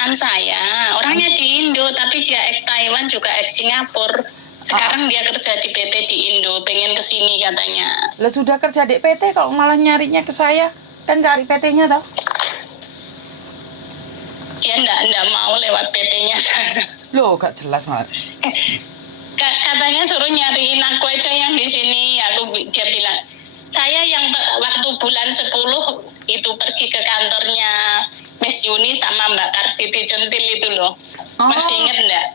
keponakan saya, orangnya di Indo, tapi dia ex Taiwan juga ex Singapura. Sekarang dia kerja di PT di Indo, pengen kesini katanya. Lah sudah kerja di PT kok malah nyarinya ke saya? Kan cari PT-nya toh? Dia enggak mau lewat PT-nya sana. Loh, gak jelas malah. Katanya suruh nyariin aku aja yang di sini. Dia bilang, saya yang waktu bulan 10 itu pergi ke kantornya Miss Yuni sama Mbak Karsiti Centil itu loh. Masih inget enggak?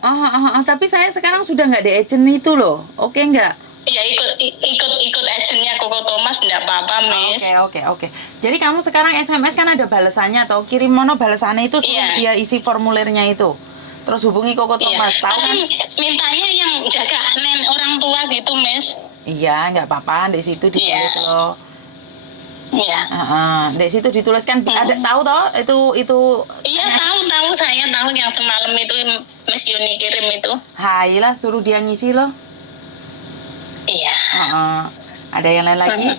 Tapi saya sekarang sudah nggak di agent itu loh. Oke nggak? Ya ikut agentnya Koko Thomas enggak apa-apa, Miss. Oke. Jadi kamu sekarang SMS kan ada balasannya atau kirim mono balasannya itu suruh dia isi formulirnya itu. Terus hubungi Koko Thomas, tahu kan? Mintanya yang jaga orang tua gitu, Miss. Iya, nggak apa-apa, di situ ditulis loh. Iya. Di situ ditulis kan ada tahu toh itu. Iya tahu saya tahu yang semalam itu Miss Yuni kirim itu. Hai lah, suruh dia ngisi loh. Iya. Ada yang lain lagi?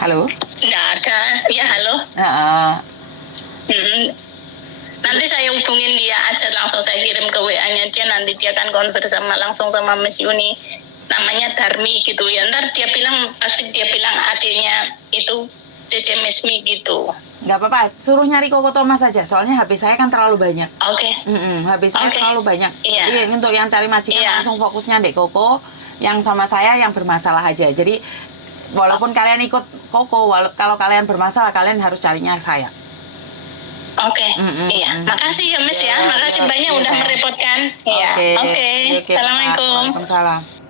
Halo? Nggak ada. Ya halo. Nanti saya hubungin dia aja, langsung saya kirim ke WA-nya dia, nanti dia akan converse langsung sama Miss Yuni. Namanya Darmi gitu ya. Ntar pasti dia bilang adiknya itu Cece Mesmi gitu. Nggak apa-apa, suruh nyari Koko Thomas saja. Soalnya HP saya kan terlalu banyak. Oke. HP saya terlalu banyak. Iya. Jadi untuk yang cari majikan langsung fokusnya dek Koko. Yang sama saya yang bermasalah aja. Jadi walaupun kalian ikut Koko, kalau kalian bermasalah kalian harus carinya saya. Oke. Iya. Makasih ya Miss ya. Makasih banyak udah merepotkan. Iya. Oke. Assalamualaikum. Waalaikumsalam.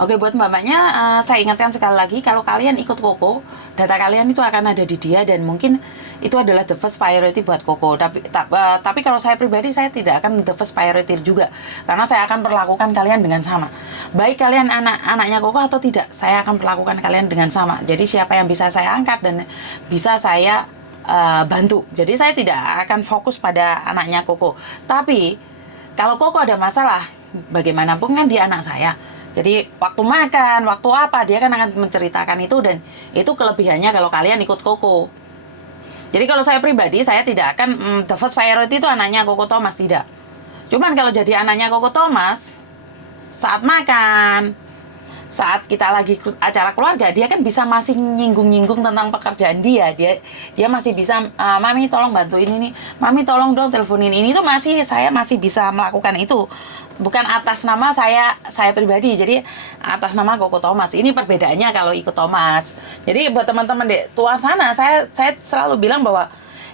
Oke, buat mbak-mbaknya, saya ingatkan sekali lagi, kalau kalian ikut Koko, data kalian itu akan ada di dia dan mungkin itu adalah the first priority buat Koko. Tapi kalau saya pribadi, saya tidak akan the first priority juga, karena saya akan perlakukan kalian dengan sama. Baik kalian anaknya Koko atau tidak, saya akan perlakukan kalian dengan sama. Jadi siapa yang bisa saya angkat dan bisa saya bantu. Jadi saya tidak akan fokus pada anaknya Koko. Tapi kalau Koko ada masalah, bagaimanapun kan dia anak saya. Jadi waktu makan, waktu apa, dia kan akan menceritakan itu, dan itu kelebihannya kalau kalian ikut Koko. Jadi kalau saya pribadi, saya tidak akan the first priority itu anaknya Koko Thomas, tidak. Cuman kalau jadi anaknya Koko Thomas, saat makan, saat kita lagi acara keluarga, dia kan bisa masih nyinggung-nyinggung tentang pekerjaan dia masih bisa, mami tolong bantuin ini, mami tolong dong teleponin ini, itu saya masih bisa melakukan itu. Bukan atas nama saya pribadi, jadi atas nama Koko Thomas. Ini perbedaannya kalau ikut Thomas. Jadi buat teman-teman di luar sana, saya selalu bilang bahwa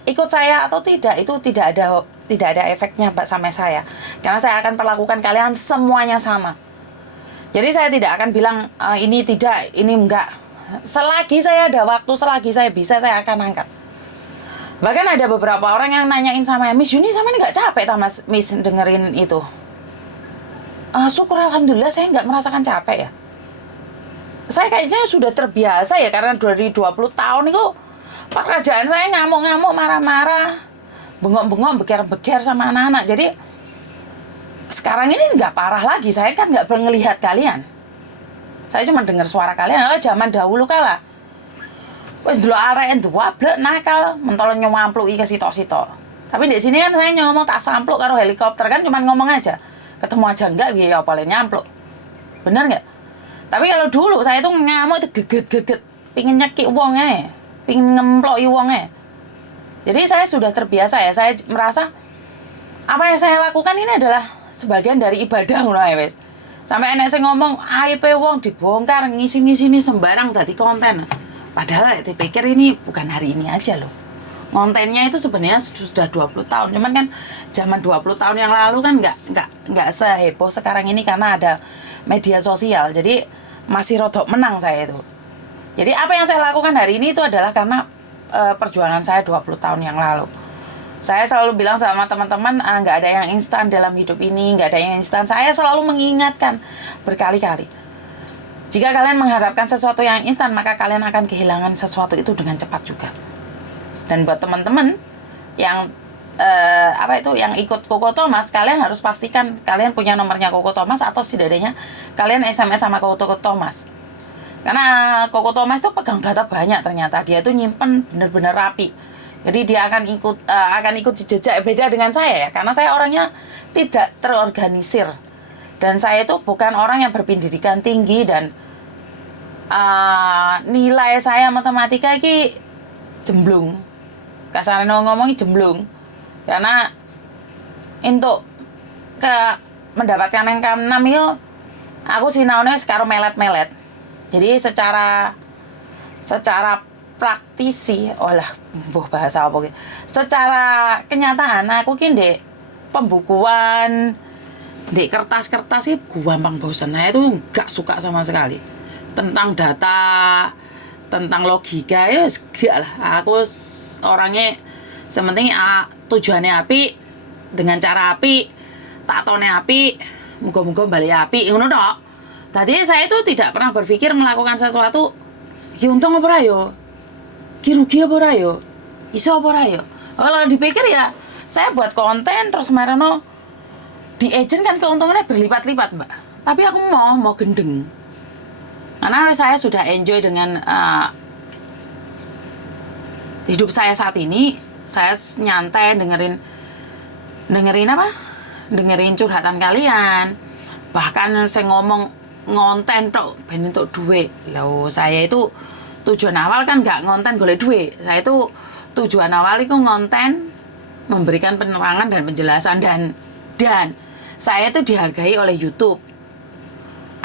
ikut saya atau tidak itu tidak ada efeknya sama saya, karena saya akan perlakukan kalian semuanya sama. Jadi saya tidak akan bilang ini tidak, ini enggak. Selagi saya ada waktu, selagi saya bisa, saya akan angkat. Bahkan ada beberapa orang yang nanyain sama Miss Yuni, sama ini nggak capek Miss dengerin itu? Syukur alhamdulillah saya nggak merasakan capek ya. Saya kayaknya sudah terbiasa ya, karena dari 20 tahun itu pekerjaan saya ngamuk-ngamuk, marah-marah, bengok-bengok, beker-beker sama anak-anak. Jadi sekarang ini nggak parah lagi, saya kan nggak ngelihat kalian. Saya cuma dengar suara kalian. Kalau zaman dahulu kala, wes dulu areken duwablek nakal, mentol nyomamplui ke sitok-sitok. Tapi di sini kan saya ngomong tak sampluk karo helikopter, kan cuma ngomong aja. Ketemu aja enggak, biaya apa nyampluk. Bener nggak? Tapi kalau dulu saya tuh ngamuk itu geget-geget, pingin nyekik uangnya, pingin ngemplok uangnya. Jadi saya sudah terbiasa ya, saya merasa apa yang saya lakukan ini adalah sebagian dari ibadah ngono ya wes. Sampai enek sing ngomong aib wong dibongkar, ngisi-ngisi sembarang dadi konten. Padahal dipikir ini bukan hari ini aja loh. Kontennya itu sebenarnya sudah 20 tahun. Cuman kan zaman 20 tahun yang lalu kan nggak seheboh sekarang ini, karena ada media sosial. Jadi masih rodok menang saya itu. Jadi apa yang saya lakukan hari ini itu adalah karena perjuangan saya 20 tahun yang lalu. Saya selalu bilang sama teman-teman, nggak ada yang instan dalam hidup ini, nggak ada yang instan. Saya selalu mengingatkan berkali-kali. Jika kalian mengharapkan sesuatu yang instan, maka kalian akan kehilangan sesuatu itu dengan cepat juga. Dan buat teman-teman yang yang ikut Koko Thomas, kalian harus pastikan kalian punya nomornya Koko Thomas, atau setidaknya kalian SMS sama Koko Thomas. Karena Koko Thomas itu pegang data banyak ternyata, dia tuh nyimpen bener-bener rapi. Jadi dia akan ikut jejak, beda dengan saya ya, karena saya orangnya tidak terorganisir dan saya itu bukan orang yang berpendidikan tinggi dan nilai saya matematika ini jemblung, kasarnya ngomongin jemblung, karena untuk mendapatkan angka 6 itu aku sinaune sekarang melet-melet. Jadi secara praktisi, bahasa apa gitu. Secara kenyataan aku ki ndek pembukuan, ndek kertas-kertas sih gampang bosan. Nah itu nggak suka sama sekali. Tentang data, tentang logika ya gak lah. Aku orangnya sementing tujuannya api, dengan cara api, tak tone api, muga-muga balik api, ngono tok. Tadi saya itu tidak pernah berpikir melakukan sesuatu ya untung apa yo, ki rugi apa yo, iso apa yo. Kalau dipikir ya saya buat konten terus marano di agent kan keuntungannya berlipat-lipat mbak. Tapi aku mau gendeng, karena saya sudah enjoy dengan hidup saya saat ini. Saya nyantai dengerin curhatan kalian. Bahkan saya ngomong ngonten tok ben untuk duit. Loh, saya itu tujuan awal kan nggak ngonten golek duit. Saya itu tujuan awal itu ngonten memberikan penerangan dan penjelasan dan saya itu dihargai oleh YouTube.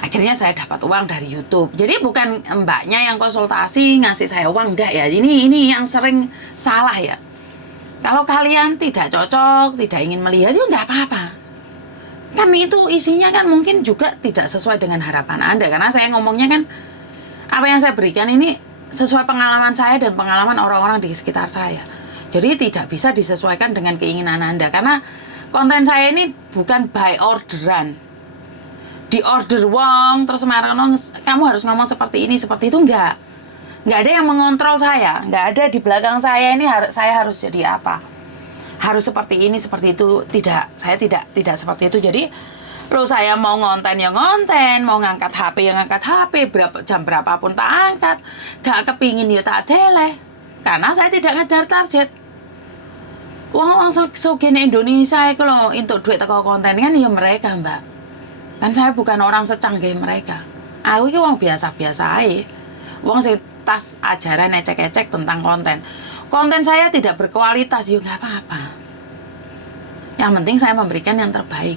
Akhirnya saya dapat uang dari YouTube. Jadi bukan mbaknya yang konsultasi ngasih saya uang, enggak ya. Ini yang sering salah ya. Kalau kalian tidak cocok, tidak ingin melihat, itu enggak apa-apa. Kami itu isinya kan mungkin juga tidak sesuai dengan harapan Anda. Karena saya ngomongnya kan, apa yang saya berikan ini sesuai pengalaman saya dan pengalaman orang-orang di sekitar saya. Jadi tidak bisa disesuaikan dengan keinginan Anda. Karena konten saya ini bukan by orderan. Di order wong, terus kamu harus ngomong seperti ini, seperti itu, enggak ada yang mengontrol saya, enggak ada di belakang saya ini saya harus jadi apa, harus seperti ini, seperti itu, tidak, saya tidak seperti itu. Jadi saya mau ngonten ya ngonten, mau ngangkat HP ya ngangkat HP, jam berapapun tak angkat, gak kepingin ya tak deleh, karena saya tidak ngejar target. Wong sugih Indonesia itu loh untuk duit teko konten kan ya mereka mbak. Kan saya bukan orang secanggih mereka. Aku ini wong biasa-biasa aja. Wong sing tas ajaran ecek-ecek tentang konten. Konten saya tidak berkualitas, ya nggak apa-apa. Yang penting saya memberikan yang terbaik.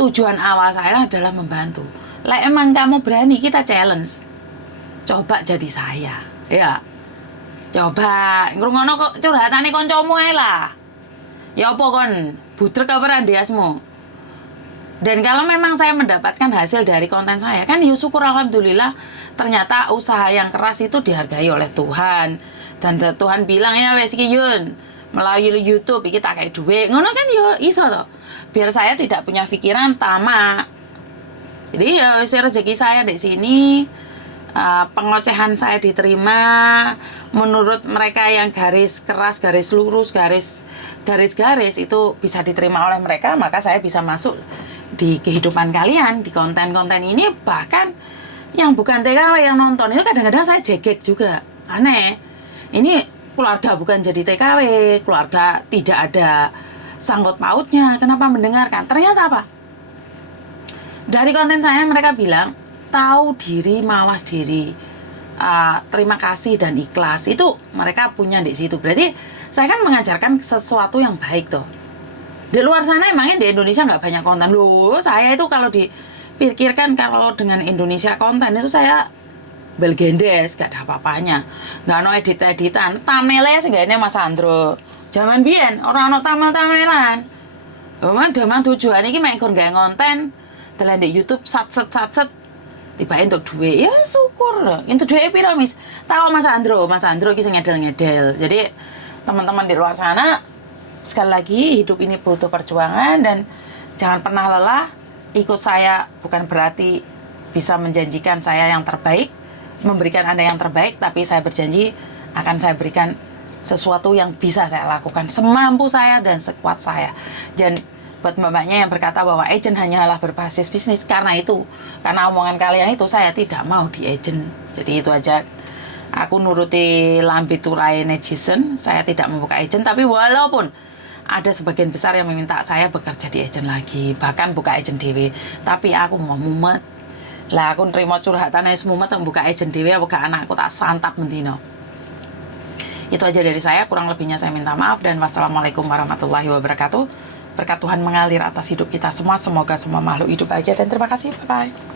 Tujuan awal saya adalah membantu. Emang kamu berani, kita challenge. Coba jadi saya, ya. Coba ngrungokno kok curhatane kancamu ae lah. Ya apa kon budrek apa randiasmu? Dan kalau memang saya mendapatkan hasil dari konten saya, kan ya syukur alhamdulillah, ternyata usaha yang keras itu dihargai oleh Tuhan. Dan Tuhan bilang ya wes iki Yun, melalui YouTube iki tak kayak duit. Ngono kan ya iso toh. Biar saya tidak punya pikiran tamak. Jadi ya wis rezeki saya di sini, pengocehan saya diterima menurut mereka yang garis keras, garis lurus, garis itu bisa diterima oleh mereka, maka saya bisa masuk di kehidupan kalian, di konten-konten ini. Bahkan yang bukan TKW yang nonton itu kadang-kadang saya jegek juga, aneh. Ini keluarga bukan jadi TKW, keluarga tidak ada sangkut pautnya, kenapa mendengarkan? Ternyata apa? Dari konten saya mereka bilang tahu diri, mawas diri, terima kasih dan ikhlas, itu mereka punya di situ. Berarti saya kan mengajarkan sesuatu yang baik tuh. Di luar sana emangnya di Indonesia nggak banyak konten loh. Saya itu kalau dipikirkan kalau dengan Indonesia konten itu saya belgendes, gak ada apa-apanya, nggak ada edit-editan, thumbnailnya seenggaknya Mas Andro. Zaman biyen orang ada thumbnail-thumbnailan. Zaman tujuan ini mengikut gak konten, telan di YouTube sat tiba untuk duit, ya syukur. Untuk duit piramis. Tahu Mas Andro ini ngedel-ngedel. Jadi teman-teman di luar sana, sekali lagi hidup ini butuh perjuangan dan jangan pernah lelah. Ikut saya bukan berarti bisa menjanjikan saya yang terbaik, memberikan Anda yang terbaik, tapi saya berjanji akan saya berikan sesuatu yang bisa saya lakukan semampu saya dan sekuat saya. Dan buat mbaknya yang berkata bahwa agent hanyalah berbasis bisnis, karena omongan kalian itu saya tidak mau di agent. Jadi itu aja. Aku nuruti lambe turai netizen, saya tidak membuka agent. Tapi walaupun ada sebagian besar yang meminta saya bekerja di agent lagi, bahkan buka agent dewe, tapi aku mau mumet. Lah aku nerima curhatan wis mumet membuka agent dewe, apa gak anakku tak santap mendino. Itu aja dari saya, kurang lebihnya saya minta maaf, dan wassalamualaikum warahmatullahi wabarakatuh. Berkat Tuhan mengalir atas hidup kita semua, semoga semua makhluk hidup bahagia, dan terima kasih, bye-bye.